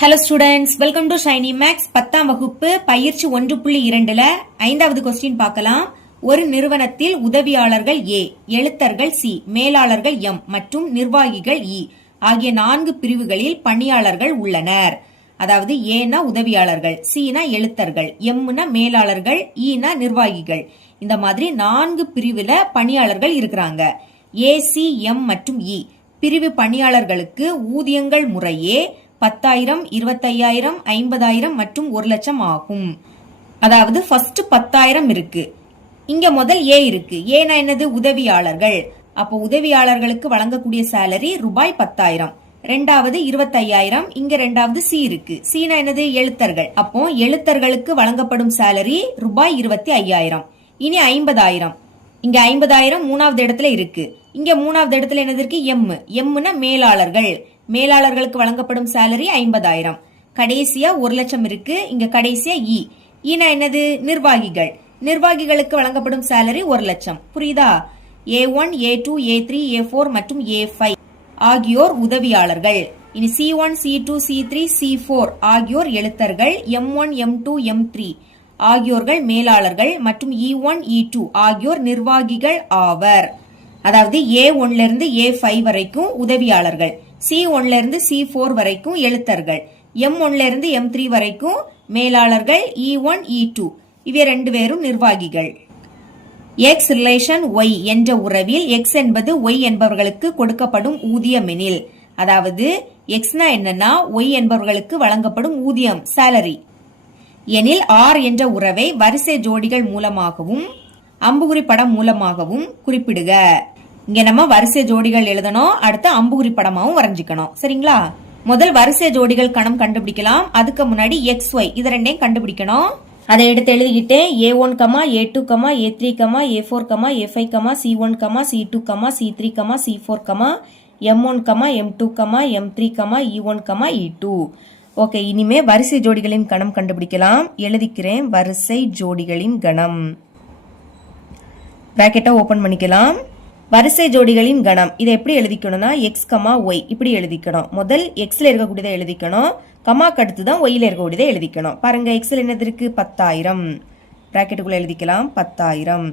Hello students, welcome to Shiny Max 10ஆம் வகுப்பு பயிற்சி 1.2ல 5வது क्वेश्चन பார்க்கலாம். ஒரு நிறுவனத்தில் உதவியாளர்கள் A, எழுத்தர்கள் C, மேலாளர்கள் M மற்றும் நிர்வாகிகள் E ஆகிய 4 பிரிவுகளில் பணியாளர்கள் உள்ளனர். அதாவது A னா உதவியாளர்கள், C னா எழுத்தர்கள், M னா மேலாளர்கள், E னா நிர்வாகிகள். இந்த மாதிரி 4 பிரிவுல பணியாளர்கள் இருக்கிறாங்க. A, C, M மற்றும் E பிரிவு பணியாளர்களுக்கு ஊதியங்கள் முறையே 10,000, 25,000, 50,000 மற்றும் 1,00,000 ஆகும். அதாவது ஃபர்ஸ்ட் 10,000 இருக்கு. இங்க முதல் ஏ இருக்கு. ஏனா என்னது? உதவியாளர்கள். அப்போ உதவியாளர்களுக்கு வழங்கக்கூடிய சேலரி ரூபாய் 10,000. ரெண்டாவது 25,000. இங்க ரெண்டாவது சி இருக்கு. சீனா என்னது? எழுத்தர்கள். அப்போ எழுத்தர்களுக்கு வழங்கப்படும் சேலரி ரூபாய் 25,000. இனி 50,000. இங்க 50,000 மூணாவது இடத்துல இருக்கு. இங்க மூணாவது இடத்துல என்னது இருக்கு? எம். எம்னா மேலாளர்கள். மேலாளர்களுக்கு வழங்கப்படும் சேலரி 50,000. கடைசியா 1,00,000 இருக்கு. இங்க கடைசியா இ. ஈனா என்னது? நிர்வாகிகள். நிர்வாகிகளுக்கு வழங்கப்படும் சேலரி 1,00,000. புரியுதா? A1, A2, A3, A4 மற்றும் A5 ஆகியோர் உதவியாளர்கள். இனி C1, C2, C3, C4 ஆகியோர் எழுத்தர்கள். M1, M2, M3 ஆகியோர்கள் மேலாளர்கள் மற்றும் E1, E2 ஆகியோர் நிர்வாகிகள் ஆவர். அதாவது A1ல இருந்து A5 வரைக்கும் உதவியாளர்கள், C1ல இருந்து C4 வரைக்கும் எழுத்தர்கள், M1ல இருந்து M3 வரைக்கும் மேலாளர்கள், E1, E2 இவை ரெண்டு பேரும் நிர்வாகிகள். X ரிலேஷன் Y என்ற உறவில் X என்பது Y என்பவர்களுக்கு கொடுக்கப்படும் ஊதியம் எனில், அதாவது Xனா என்னன்னா Y என்பவர்களுக்கு வழங்கப்படும் ஊதியம் சேலரி எனில் R என்ற உறவை வரிசை ஜோடிகள் மூலமாகவும் அம்புகுறி படம் மூலமாகவும் குறிப்பிடுக. இங்க நம்ம வரிசை ஜோடிகள் எழுதணும், அடுத்து அம்புகுறி படமாவும் வரைஞ்சிக்கணும். சரிங்களா? முதல் வரிசை ஜோடிகள் கணம் கண்டுபிடிக்கலாம். அதுக்கு முன்னாடி XY இது ரெண்டையும் கண்டுபிடிக்கணும். அதை எடுத்து எழுதிக்கிட்டு A1, A2, A3, A4, A5, C1, C2, C3, C4, M1, M2, M3, E1, E2. Okay, இனிமே வரிசை ஜோடிகளின் கணம் கண்டுபிடிக்கலாம். எழுதிக்கிறேன் வரிசை ஜோடிகளின் கணம். பிராக்கெட்டை ஓபன் பண்ணிக்கலாம். வரிசை ஜோடிகளின் கணம் இதை எப்படி எழுதிக்கணும்னா X, Y இப்படி எழுதிக்கணும். முதல் Xல இருக்கக்கூடியதை எழுதிக்கணும், கமாக்கு அடுத்து தான் Yல இருக்கக்கூடியதை எழுதிக்கணும். பாருங்க, Xல என்னது இருக்கு? 10,000. பிராக்கெட்டுக்குள்ள எழுதிக்கலாம் 10,000.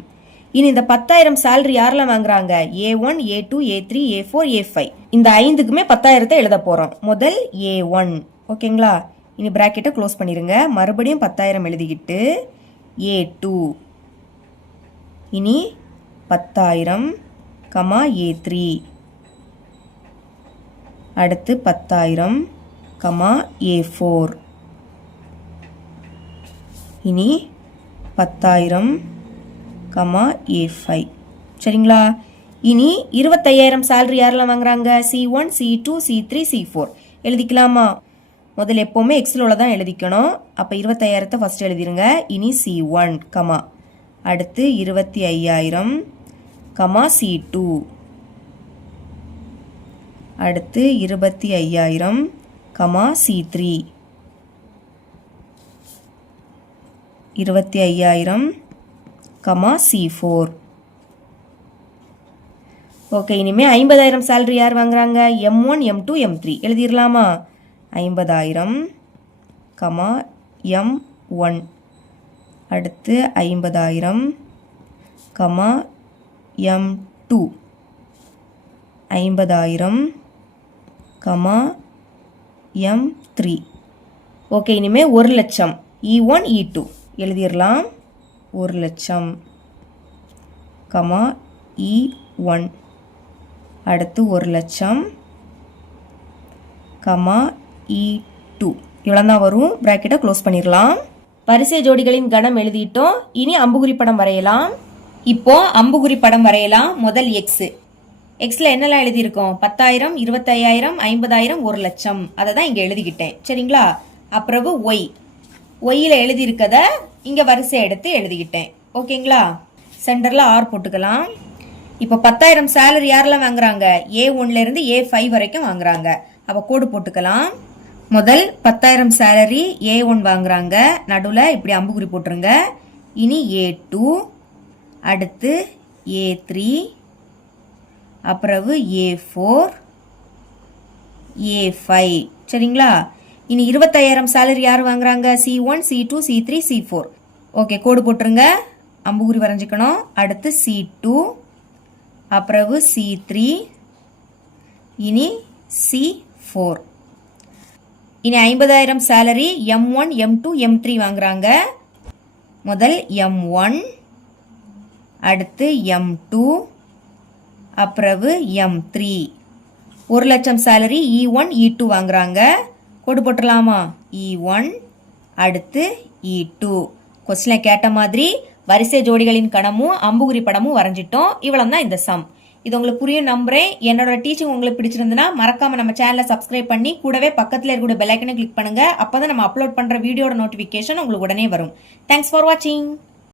இனி இந்த 10,000 சேலரி யாரெல்லாம் வாங்குறாங்க? A1, A2, A3, A4, A5 இந்த 5க்குமே 10,000 எழுத போறோம். முதல் A1. ஓகேங்களா? இனி பிராக்கெட்டை க்ளோஸ் பண்ணிருங்க. மறுபடியும் 10,000 எழுதிக்கிட்டு A2, இனி 10,000, A3, அடுத்து 10,000, A4, இனி 10,000, A5. சரிங்களா? இனி 25,000 சேலரி யாரெல்லாம் வாங்குறாங்க? C1, C2, C3, C4 எழுதிக்கலாமா? முதல்ல எப்பவுமே எக்ஸில் உள்ளதான் எழுதிக்கணும். அப்போ 25,000 ஃபர்ஸ்ட் எழுதிருங்க. இனி C1, அடுத்து 25,000, C2, அடுத்து 25,000, C3, 25,000, C4. ஓகே, இனிமே 50,000 சேலரி யார் வாங்குறாங்க? M1, M2, M3 எழுதிடலாமா? 50,000, M1, அடுத்து 50,000, M2, 50,000, M3. ஓகே, இனிமே 1,00,000 E1, E2 எழுதிடலாம். 1,00,000, E1, அடுத்து 1,00,000, E2 இவ்வளவுதான் வரும். பிராக்கெட்டை க்ளோஸ் பண்ணிடலாம். வரிசை ஜோடிகளின் கணம் எழுதிட்டோம். இனி அம்புகுறி படம் வரையலாம். இப்போ அம்புகுறி படம் வரையலாம். முதல் X. Xல என்னெல்லாம் எழுதியிருக்கோம்? 10,000, 25,000, 50,000, 1,00,000 அதை தான் இங்க எழுதிக்கிட்டேன். சரிங்களா? அப்புறம் Y. Yல எழுதியிருக்கத இங்க வரிசை எடுத்து எழுதிக்கிட்டேன். ஓகேங்களா? சென்டர்ல R போட்டுக்கலாம். இப்போ 10,000 சேலரி யாரெல்லாம் வாங்குறாங்க? A1ல இருந்து A5 வரைக்கும் வாங்குறாங்க. அப்ப கோடு போட்டுக்கலாம். முதல் 10,000 சேலரி A1 வாங்குறாங்க. நடுவில் இப்படி அம்புகுறி போட்டுருங்க. இனி A2, அடுத்து A3, அப்புறம் A4, A5. சரிங்களா? இனி 25,000 சேலரி யார் வாங்குறாங்க? C1, C2, C3, C4. Okay, கோடு போட்டுருங்க, அம்புகுறி வரைஞ்சிக்கணும். அடுத்து C2, அப்புறம் C3, இனி C4. இனி 50,000 சேலரி M1, M2, M3 வாங்குறாங்க. முதல் M1, அடுத்து M2, அப்புறம் M3. 1,00,000 சேலரி E1, E2 வாங்குறாங்க. கோடு போட்டுடலாமா? E1, அடுத்து E2. கொஸ்டின்ல கேட்ட மாதிரி வரிசை ஜோடிகளின் கணமும் அம்புகுறி படமும் வரைஞ்சிட்டோம். இவ்வளவு தான் இந்த சம். இது உங்களுக்கு புரியும் நம்புறேன். என்னோட டீச்சிங் உங்களுக்கு பிடிச்சிருந்ததுன்னா மறக்காம நம்ம சேனலை சப்ஸ்கிரைப் பண்ணி கூடவே பக்கத்துல இருக்கிற பெல் ஐக்கனை கிளிக் பண்ணுங்க. அப்பதான் நம்ம அப்லோட் பண்ற வீடியோட நோட்டிபிகேஷன் உங்களுக்கு உடனே வரும். தேங்க்ஸ் ஃபார் வாட்சிங்.